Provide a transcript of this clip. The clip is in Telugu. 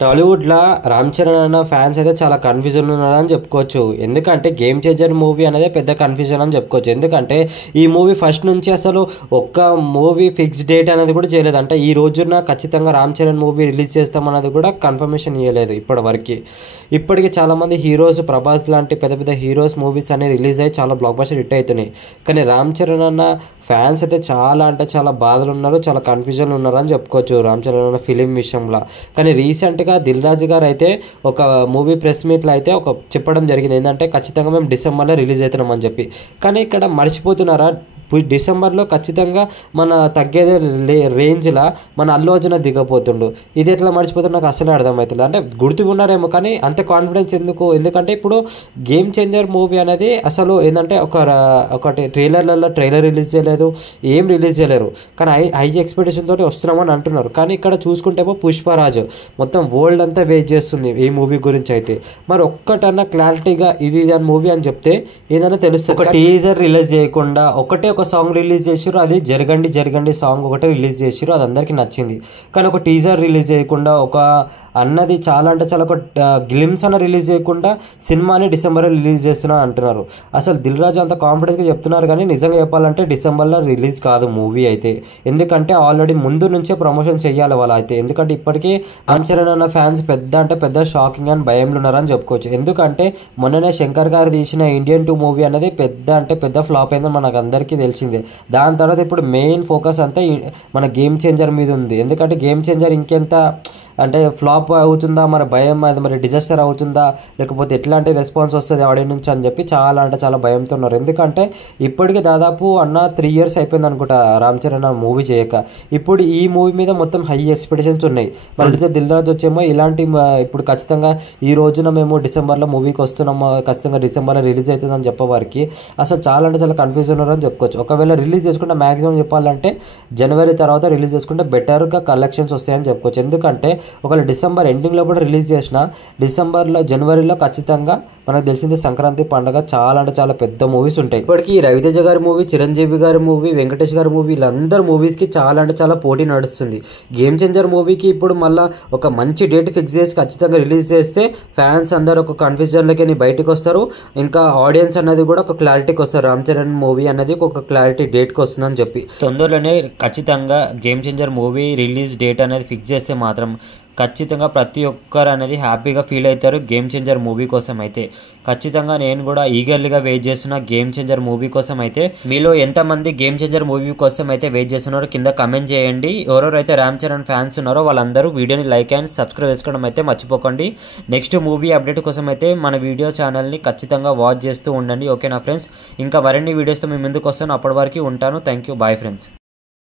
టాలీవుడ్‌ల 'రామ్ చరణ్' అన్న ఫ్యాన్స్ అయితే చాలా కన్‌ఫ్యూజన్‌లో ఉన్నారని చెప్పుకోవచ్చు. ఎందుకంటే 'గేమ్ చేంజర్' మూవీ అనేదే పెద్ద కన్‌ఫ్యూజన్ అని చెప్పుకోవచ్చు. ఎందుకంటే ఈ మూవీ ఫస్ట్ నుంచి అసలు ఒక్క మూవీ ఫిక్స్ డేట్ అనేది కూడా చేయలేదు. అంటే ఈ రోజున ఖచ్చితంగా 'రామ్ చరణ్' మూవీ రిలీజ్ చేస్తామన్నది కూడా కన్ఫర్మేషన్ ఇయ్యలేదు ఇప్పటివరకి. ఇప్పటికి చాలామంది హీరోస్ 'ప్రభాస్' లాంటి పెద్ద పెద్ద హీరోస్ మూవీస్ అనేవి రిలీజ్ అయ్యి చాలా బ్లాక్ బస్టర్ హిట్ అవుతున్నాయి. కానీ 'రామ్ చరణ్' అన్న ఫ్యాన్స్ అయితే చాలా అంటే చాలా బాధలు ఉన్నారు, చాలా కన్‌ఫ్యూజన్‌లో ఉన్నారని చెప్పుకోవచ్చు 'రామ్ చరణ్' అన్న ఫిలిం విషయంలో. కానీ రీసెంట్‌గా దిల్ రాజు గారు అయితే ఒక మూవీ ప్రెస్ మీట్లో అయితే చెప్పడం జరిగింది. ఏంటంటే ఖచ్చితంగా మేము డిసెంబర్లో రిలీజ్ అవుతున్నాం అని చెప్పి. కానీ ఇక్కడ మర్చిపోతున్నారా, డిసెంబర్లో ఖచ్చితంగా మన తగ్గేదే రేంజ్లో మన అల్లు అర్జున్ దిగపోతుండు. ఇది ఎట్లా మర్చిపోతుందో నాకు అసలే అర్థమవుతుంది. అంటే గుర్తుకున్నారేమో కానీ అంత కాన్ఫిడెన్స్ ఎందుకు? ఎందుకంటే ఇప్పుడు 'గేమ్ చేంజర్' మూవీ అనేది అసలు ఏంటంటే ఒకటి ట్రైలర్ రిలీజ్ చేయలేదు, ఏం రిలీజ్ చేయలేరు. కానీ హై ఎక్స్పెక్టేషన్ తోటి వస్తున్నామని అంటున్నారు. కానీ ఇక్కడ చూసుకుంటేమో 'పుష్పరాజ్' మొత్తం వరల్డ్ అంతా వెయిట్ చేస్తుంది ఈ మూవీ గురించి అయితే. మరి ఒక్కటన్నా క్లారిటీగా ఇది మూవీ అని చెప్తే ఏదైనా తెలుస్తుంది. ఒక టీజర్ రిలీజ్ చేయకుండా ఒక సాంగ్ రిలీజ్ చేసారు, అది జరగండి సాంగ్ ఒకటే రిలీజ్ చేసారు, అది అందరికీ నచ్చింది. కానీ ఒక టీజర్ రిలీజ్ చేయకుండా అన్నది చాలా అంటే చాలా ఒక గ్లిమ్స్ అన్న రిలీజ్ చేయకుండా సినిమాని డిసెంబర్లో రిలీజ్ చేస్తున్నా అంటున్నారు. అసలు దిల్ రాజు అంత కాన్ఫిడెన్స్గా చెప్తున్నారు కానీ నిజంగా చెప్పాలంటే డిసెంబర్లో రిలీజ్ కాదు మూవీ అయితే. ఎందుకంటే ఆల్రెడీ ముందు నుంచే ప్రమోషన్ చేయాలి వాళ్ళు అయితే. ఎందుకంటే ఇప్పటికీ రామ్ చరణ్ అన్న ఫ్యాన్స్ పెద్ద షాకింగ్ అని భయంలో ఉన్నారని చెప్పుకోవచ్చు. ఎందుకంటే మొన్ననే శంకర్ గారు తీసిన ఇండియన్ 2 మూవీ అనేది పెద్ద ఫ్లాప్ అయిందని మనకు అందరికీ తెలిసిందే. దాని తర్వాత ఇప్పుడు మెయిన్ ఫోకస్ అంతా మన 'గేమ్ చేంజర్' మీద ఉంది. ఎందుకంటే 'గేమ్ చేంజర్' ఇంకెంత అంటే ఫ్లాప్ అవుతుందా, మరి భయం, అది మరి డిజాస్టర్ అవుతుందా, లేకపోతే ఎట్లాంటి రెస్పాన్స్ వస్తుంది ఆడియన్స్ నుంచి అని చెప్పి చాలా అంటే చాలా భయంతో ఉన్నారు. ఎందుకంటే ఇప్పటికే దాదాపు 3 years అయిపోయింది అనుకుంటా రామ్ చరణ్ మూవీ చేయక. ఇప్పుడు ఈ మూవీ మీద మొత్తం హై ఎక్స్పెక్టేషన్స్ ఉన్నాయి. మళ్ళీ దిల్ రాజు వచ్చేమో ఇలాంటి ఇప్పుడు ఖచ్చితంగా ఈ రోజున మేము డిసెంబర్లో మూవీకి వస్తున్నాము, ఖచ్చితంగా డిసెంబర్లో రిలీజ్ అవుతుందని చెప్పేవారికి అసలు చాలా అంటే చాలా కన్ఫ్యూజన్ ఉన్నారని చెప్పుకోవచ్చు. ఒకవేళ రిలీజ్ చేసుకుంటే మ్యాక్సిమం చెప్పాలంటే జనవరి తర్వాత రిలీజ్ చేసుకుంటే బెటర్గా కలెక్షన్స్ వస్తాయని చెప్పుకోవచ్చు. ఎందుకంటే ఒకవేళ డిసెంబర్ ఎండింగ్లో కూడా రిలీజ్ చేసిన జనవరిలో ఖచ్చితంగా మనకు తెలిసింది సంక్రాంతి పండుగ చాలా అంటే చాలా పెద్ద మూవీస్ ఉంటాయి. ఇప్పటికీ రవితేజ గారి మూవీ, చిరంజీవి గారి మూవీ, వెంకటేష్ గారి మూవీ, వీళ్ళందరూ మూవీస్కి చాలా అంటే చాలా పోటీ నడుస్తుంది. 'గేమ్ చేంజర్' మూవీకి ఇప్పుడు మళ్ళీ ఒక మంచి డేట్ ఫిక్స్ చేసి ఖచ్చితంగా రిలీజ్ చేస్తే ఫ్యాన్స్ అందరూ ఒక కన్ఫ్యూజన్లోకి బయటకు వస్తారు. ఇంకా ఆడియన్స్ అనేది కూడా ఒక క్లారిటీకి వస్తారు. రామ్ చరణ్ మూవీ అనేది ఒక క్లారిటీ డేట్కి వస్తుందని చెప్పి తొందరలోనే ఖచ్చితంగా 'game changer' movie release date అనేది ఫిక్స్ చేస్తే మాత్రం ఖచ్చితంగా ప్రతి ఒక్కరు అనేది హ్యాపీగా ఫీల్ అవుతారు 'గేమ్ చేంజర్' మూవీ కోసం అయితే. ఖచ్చితంగా నేను కూడా ఈగర్లీగా వెయిట్ చేస్తున్నా 'గేమ్ చేంజర్' మూవీ కోసం అయితే. మీలో ఎంతమంది 'గేమ్ చేంజర్' మూవీ కోసం అయితే వెయిట్ చేస్తున్నారో కింద కమెంట్ చేయండి. ఎవరెవరైతే రామ్ చరణ్ ఫ్యాన్స్ ఉన్నారో వాళ్ళందరూ వీడియోని లైక్ అండ్ సబ్స్క్రైబ్ చేసుకోవడం అయితే మర్చిపోకండి. నెక్స్ట్ మూవీ అప్డేట్ కోసం అయితే మన వీడియో ఛానల్ని ఖచ్చితంగా వాచ్ చేస్తూ ఉండండి. ఓకేనా ఫ్రెండ్స్? ఇంకా మరిన్ని వీడియోస్తో మీ ముందుకు వస్తాను. అప్పటి వరకు ఉంటాను. Thank you. Bye friends.